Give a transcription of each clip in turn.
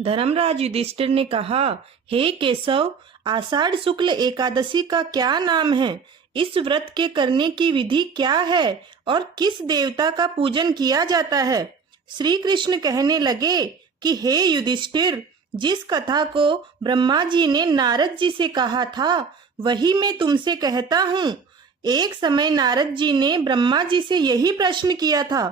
धर्मराज युधिष्ठिर ने कहा, हे केशव, आषाढ़ शुक्ल एकादशी का क्या नाम है? इस व्रत के करने की विधि क्या है और किस देवता का पूजन किया जाता है? श्री कृष्ण कहने लगे कि हे युधिष्ठिर, जिस कथा को ब्रह्मा जी ने नारद जी से कहा था वही मैं तुमसे कहता हूँ। एक समय नारद जी ने ब्रह्मा जी से यही प्रश्न किया था।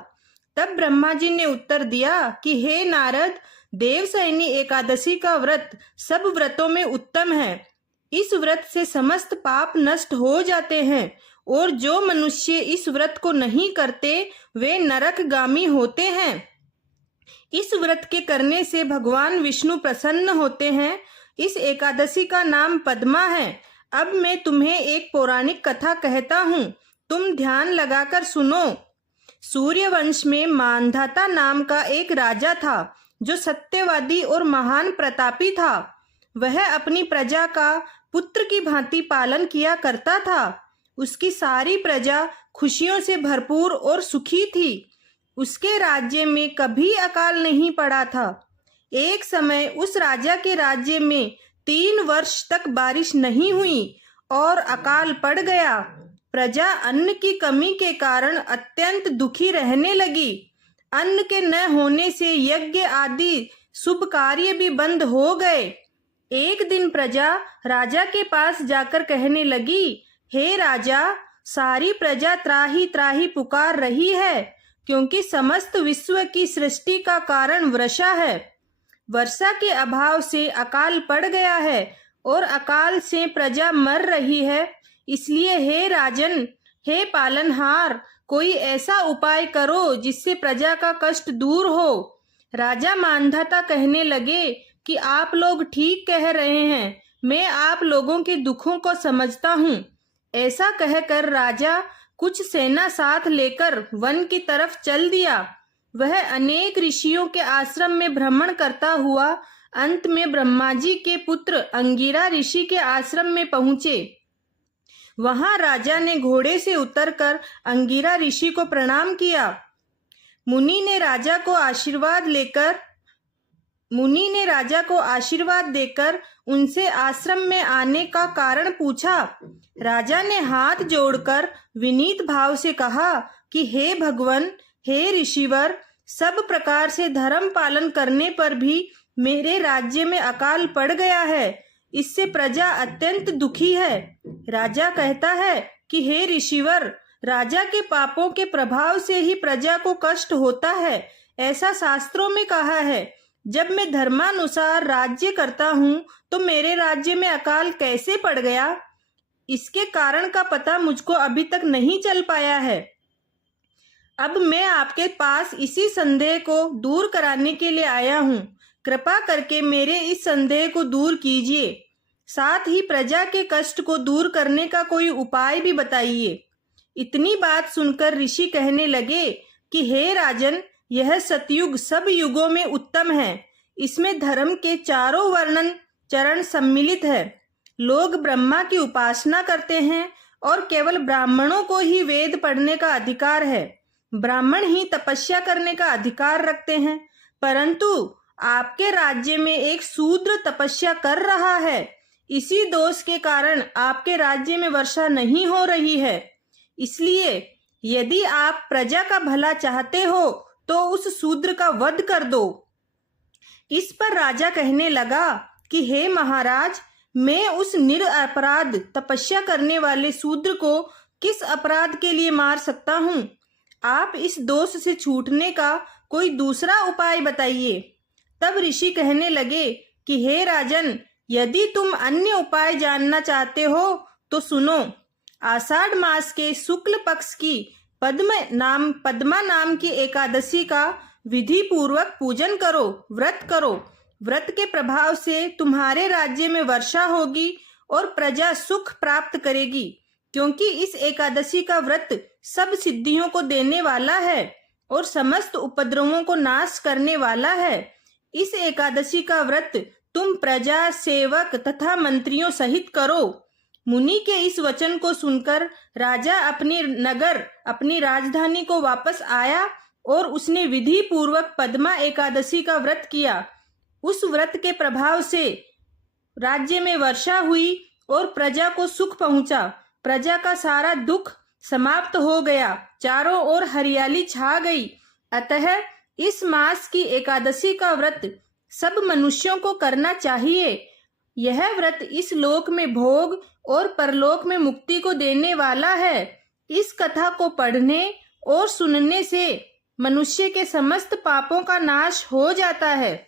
तब ब्रह्मा जी ने उत्तर दिया कि हे नारद, देवशयनी एकादशी का व्रत सब व्रतों में उत्तम है। इस व्रत से समस्त पाप नष्ट हो जाते हैं और जो मनुष्य इस व्रत को नहीं करते वे नरकगामी होते हैं। इस व्रत के करने से भगवान विष्णु प्रसन्न होते हैं। इस एकादशी का नाम पद्मा है। अब मैं तुम्हें एक पौराणिक कथा कहता हूँ, तुम ध्यान लगाकर सुनो। सूर्यवंश में मांधाता नाम का एक राजा था जो सत्यवादी और महान प्रतापी था। वह अपनी प्रजा का पुत्र की भांति पालन किया करता था। उसकी सारी प्रजा खुशियों से भरपूर और सुखी थी। उसके राज्य में कभी अकाल नहीं पड़ा था। एक समय उस राजा के राज्य में 3 वर्ष तक बारिश नहीं हुई और अकाल पड़ गया। प्रजा अन्न की कमी के कारण अत्यंत दुखी रहने लगी। अन्न के न होने से यज्ञ आदि शुभ कार्य भी बंद हो गए। एक दिन प्रजा राजा के पास जाकर कहने लगी, हे राजा, सारी प्रजा त्राही त्राही पुकार रही है क्योंकि समस्त विश्व की सृष्टि का कारण वर्षा है। वर्षा के अभाव से अकाल पड़ गया है और अकाल से प्रजा मर रही है। इसलिए हे राजन, हे पालनहार, कोई ऐसा उपाय करो जिससे प्रजा का कष्ट दूर हो। राजा मांधाता कहने लगे कि आप लोग ठीक कह रहे हैं, मैं आप लोगों के दुखों को समझता हूँ। ऐसा कहकर राजा कुछ सेना साथ लेकर वन की तरफ चल दिया। वह अनेक ऋषियों के आश्रम में भ्रमण करता हुआ अंत में ब्रह्मा जी के पुत्र अंगिरा ऋषि के आश्रम में पहुंचे। वहां राजा ने घोड़े से उतरकर अंगिरा ऋषि को प्रणाम किया। मुनि ने राजा को आशीर्वाद देकर उनसे आश्रम में आने का कारण पूछा। राजा ने हाथ जोड़कर विनीत भाव से कहा कि हे भगवान, हे ऋषिवर, सब प्रकार से धर्म पालन करने पर भी मेरे राज्य में अकाल पड़ गया है। इससे प्रजा अत्यंत दुखी है। राजा कहता है कि हे ऋषिवर, राजा के पापों के प्रभाव से ही प्रजा को कष्ट होता है। ऐसा शास्त्रों में कहा है। जब मैं धर्मानुसार राज्य करता हूँ तो मेरे राज्य में अकाल कैसे पड़ गया, इसके कारण का पता मुझको अभी तक नहीं चल पाया है। अब मैं आपके पास इसी संदेह को दूर कराने के लिए आया हूँ। कृपा करके मेरे इस संदेह को दूर कीजिए। साथ ही प्रजा के कष्ट को दूर करने का कोई उपाय भी बताइए। इतनी बात सुनकर ऋषि कहने लगे कि हे राजन, यह सतयुग सब युगों में उत्तम है। इसमें धर्म के चारों वर्णन चरण सम्मिलित है। लोग ब्रह्मा की उपासना करते हैं और केवल ब्राह्मणों को ही वेद पढ़ने का अधिकार है। ब्राह्मण ही तपस्या करने का अधिकार रखते हैं। परंतु आपके राज्य में एक शूद्र तपस्या कर रहा है। इसी दोष के कारण आपके राज्य में वर्षा नहीं हो रही है। इसलिए यदि आप प्रजा का भला चाहते हो तो उस शूद्र का वध कर दो। इस पर राजा कहने लगा कि हे महाराज, मैं उस निरपराध तपस्या करने वाले शूद्र को किस अपराध के लिए मार सकता हूँ? आप इस दोष से छूटने का कोई दूसरा उपाय बताइए। तब ऋषि कहने लगे कि हे राजन, यदि तुम अन्य उपाय जानना चाहते हो तो सुनो। आषाढ़ मास के शुक्ल पक्ष की पद्मा नाम की एकादशी का विधि पूर्वक पूजन करो, व्रत करो। व्रत के प्रभाव से तुम्हारे राज्य में वर्षा होगी और प्रजा सुख प्राप्त करेगी, क्योंकि इस एकादशी का व्रत सब सिद्धियों को देने वाला है और समस्त उपद्रवों को नाश करने वाला है। इस एकादशी का व्रत तुम प्रजा, सेवक तथा मंत्रियों सहित करो। मुनि के इस वचन को सुनकर राजा अपनी राजधानी को वापस आया और उसने विधि पूर्वक पद्मा एकादशी का व्रत किया। उस व्रत के प्रभाव से राज्य में वर्षा हुई और प्रजा को सुख पहुंचा। प्रजा का सारा दुख समाप्त हो गया, चारों ओर हरियाली छा गई। अतः इस मास की एकादशी का व्रत सब मनुष्यों को करना चाहिए। यह व्रत इस लोक में भोग और परलोक में मुक्ति को देने वाला है। इस कथा को पढ़ने और सुनने से मनुष्य के समस्त पापों का नाश हो जाता है।